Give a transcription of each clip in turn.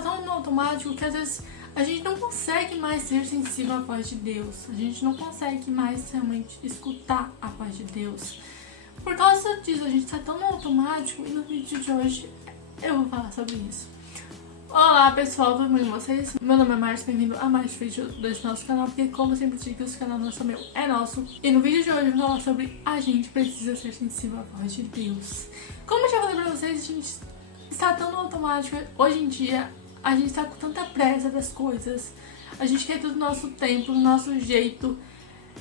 tá tão no automático que às vezes a gente não consegue mais ser sensível à voz de Deus. A gente não consegue mais realmente escutar a voz de Deus. Por causa disso, a gente tá tão no automático e no vídeo de hoje eu vou falar sobre isso. Olá pessoal, tudo bem com vocês? Meu nome é Márcia, bem-vindo a mais um vídeo desse nosso canal, porque como eu sempre digo, esse canal não é só meu, é nosso. E no vídeo de hoje eu vou falar sobre a gente precisa ser sensível à voz de Deus. Como eu já falei pra vocês, a gente está tão no automático. Hoje em dia, a gente tá com tanta pressa das coisas, a gente quer tudo no nosso tempo, do nosso jeito.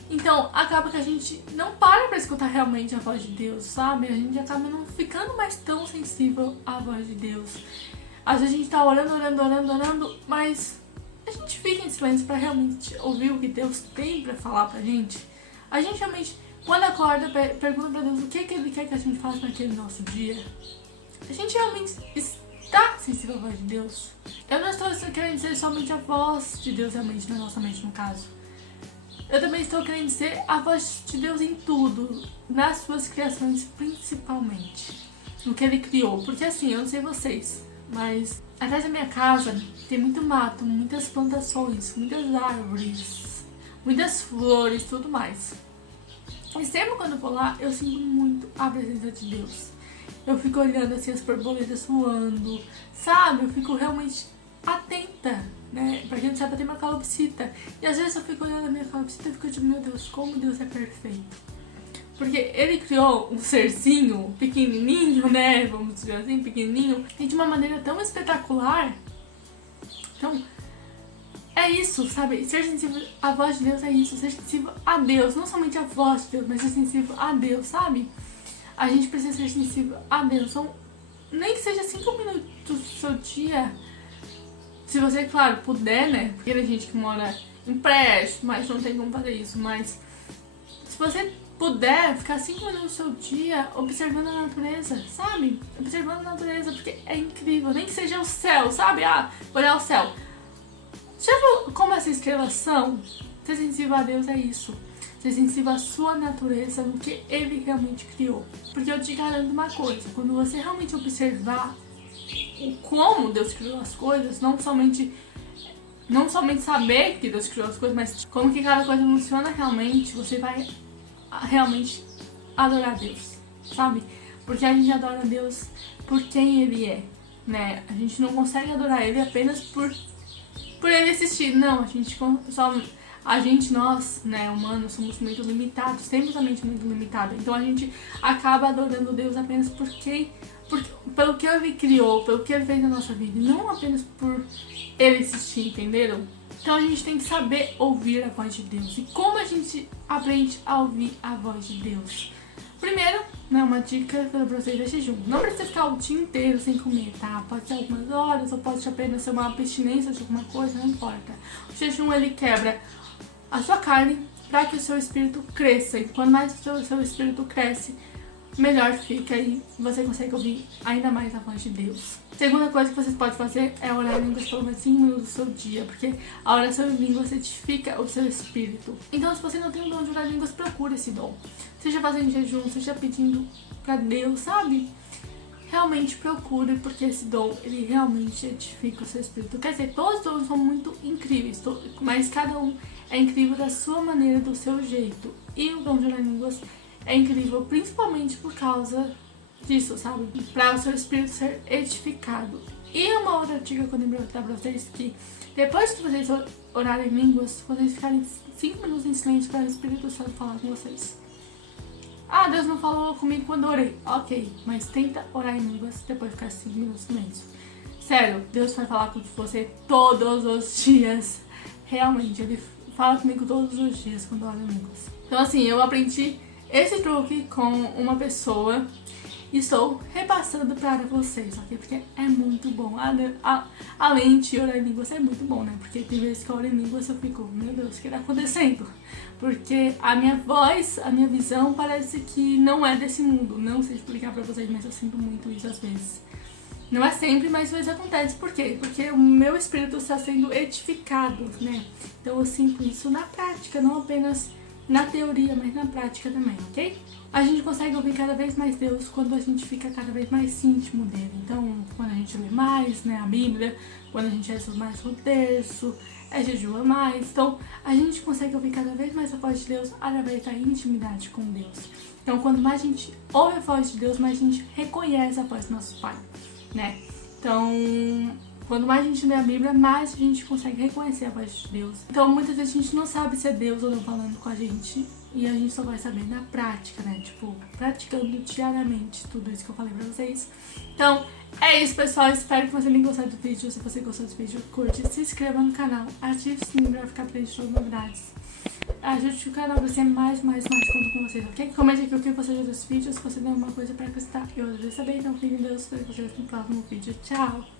Então, acaba que a gente não para pra escutar realmente a voz de Deus, sabe? A gente acaba não ficando mais tão sensível à voz de Deus. Às vezes a gente tá orando, mas a gente fica em silêncio pra realmente ouvir o que Deus tem pra falar pra gente. A gente realmente, quando acorda, pergunta pra Deus o que Ele quer que a gente faça naquele nosso dia. A gente realmente está sensível à voz de Deus. Eu não estou querendo dizer somente a voz de Deus realmente na nossa mente, no caso. Eu também estou querendo dizer a voz de Deus em tudo, nas suas criações principalmente, no que Ele criou. Porque assim, eu não sei vocês, mas atrás da minha casa tem muito mato, muitas plantações, muitas árvores, muitas flores, tudo mais. E sempre quando eu vou lá, eu sinto muito a presença de Deus. Eu fico olhando assim as borboletas voando, sabe? Eu fico realmente atenta, né? Pra quem não sabe, eu tenho uma calopsita. E às vezes eu fico olhando a minha calopsita e fico tipo, meu Deus, como Deus é perfeito. Porque Ele criou um serzinho pequenininho, né? Vamos dizer assim, pequenininho. E de uma maneira tão espetacular. Então, é isso, sabe? Ser sensível à voz de Deus é isso. Ser sensível a Deus. Não somente a voz de Deus, mas ser sensível a Deus, sabe? A gente precisa ser sensível a Deus. Então, nem que seja 5 minutos do seu dia. Se você, claro, puder, né? Porque tem gente que mora em prédio, mas não tem como fazer isso. Mas se você puder ficar 5 minutos do seu dia observando a natureza, sabe? Observando a natureza, porque é incrível. Nem que seja o céu, sabe? Ah, olhar o céu. Já viu como essas estrelas são? Ser sensível a Deus é isso. Ser sensível à sua natureza, no que Ele realmente criou. Porque eu te garanto uma coisa, quando você realmente observar o como Deus criou as coisas, não somente saber que Deus criou as coisas, mas como que cada coisa funciona realmente, você vai realmente adorar Deus, sabe? Porque a gente adora Deus por quem Ele é, né? A gente não consegue adorar Ele apenas por Ele existir. Não, nós, né, humanos, somos muito limitados, temos a mente muito limitada. Então a gente acaba adorando Deus apenas pelo que Ele criou, pelo que Ele fez na nossa vida, e não apenas por Ele existir, entenderam? Então a gente tem que saber ouvir a voz de Deus. E como a gente aprende a ouvir a voz de Deus? Primeiro, né, uma dica para vocês é jejum. Não precisa ficar o dia inteiro sem comer, tá? Pode ser algumas horas, ou pode apenas ser uma abstinência de alguma coisa, não importa. O jejum, ele quebra a sua carne para que o seu espírito cresça. E quanto mais o seu espírito cresce, melhor fica e você consegue ouvir ainda mais a voz de Deus. Segunda coisa que vocês podem fazer é orar em línguas pelo menos 5 minutos do seu dia, porque a oração em línguas edifica o seu espírito. Então, se você não tem o dom de orar em línguas, procure esse dom. Seja fazendo jejum, seja pedindo pra Deus, sabe? Realmente procure, porque esse dom, ele realmente edifica o seu espírito. Quer dizer, todos os dons são muito incríveis, mas cada um é incrível da sua maneira, do seu jeito. E o dom de orar em línguas é incrível, principalmente por causa disso, sabe? Para o seu espírito ser edificado. E uma outra dica que eu lembro pra vocês, que depois que vocês orarem em línguas, vocês ficarem 5 minutos em silêncio para o Espírito Santo falar com vocês. Ah, Deus não falou comigo quando eu orei. Ok, mas tenta orar em línguas depois de ficar 5 minutos em silêncio. Sério, Deus vai falar com você todos os dias. Realmente, Ele fala comigo todos os dias quando eu oro em línguas. Então assim, eu aprendi esse truque com uma pessoa e estou repassando para vocês, ok? Porque é muito bom. Além de orar em línguas, é muito bom, né? Porque tem vezes que eu oro em línguas eu fico, meu Deus, o que está acontecendo? Porque a minha voz, a minha visão parece que não é desse mundo. Não sei explicar para vocês, mas eu sinto muito isso às vezes. Não é sempre, mas às vezes acontece. Por quê? Porque o meu espírito está sendo edificado, né? Então eu sinto isso na prática, não apenas na teoria, mas na prática também, ok? A gente consegue ouvir cada vez mais Deus quando a gente fica cada vez mais íntimo dele. Então, quando a gente lê mais, né, a Bíblia, quando a gente reza mais o terço, jejua mais. Então, a gente consegue ouvir cada vez mais a voz de Deus através da intimidade com Deus. Então, quanto mais a gente ouve a voz de Deus, mais a gente reconhece a voz do nosso Pai, né? Então, quanto mais a gente lê a Bíblia, mais a gente consegue reconhecer a voz de Deus. Então, muitas vezes a gente não sabe se é Deus ou não falando com a gente. E a gente só vai saber na prática, né? Tipo, praticando diariamente tudo isso que eu falei pra vocês. Então, é isso, pessoal. Espero que você tenha gostado do vídeo. Se você gostou desse vídeo, curte, se inscreva no canal, ative o sininho pra ficar preso de todas as novidades. Ajude o canal pra ser mais conto com vocês, ok? Comente aqui o que você achou desse vídeo. Se você tem alguma coisa pra acrescentar, eu ajudo a saber. Então, fiquem com Deus. Espero que vocês no próximo vídeo. Tchau!